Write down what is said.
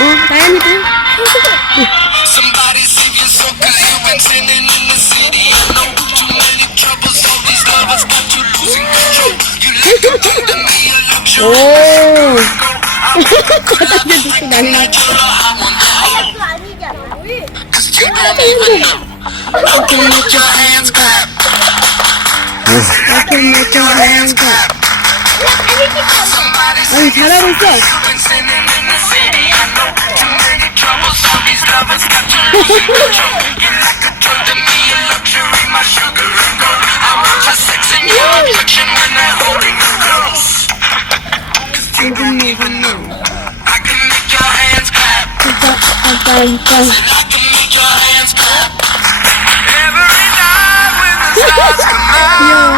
어, 나연이도. 오. 바닥에 놓고 난리. 하얗고 아니잖아. I can make your hands clap. I can make your hands clap. 아니, 잘하고 있어. even even know. I can make your hands clap. I can make your hands clap. Every night when the stars come out.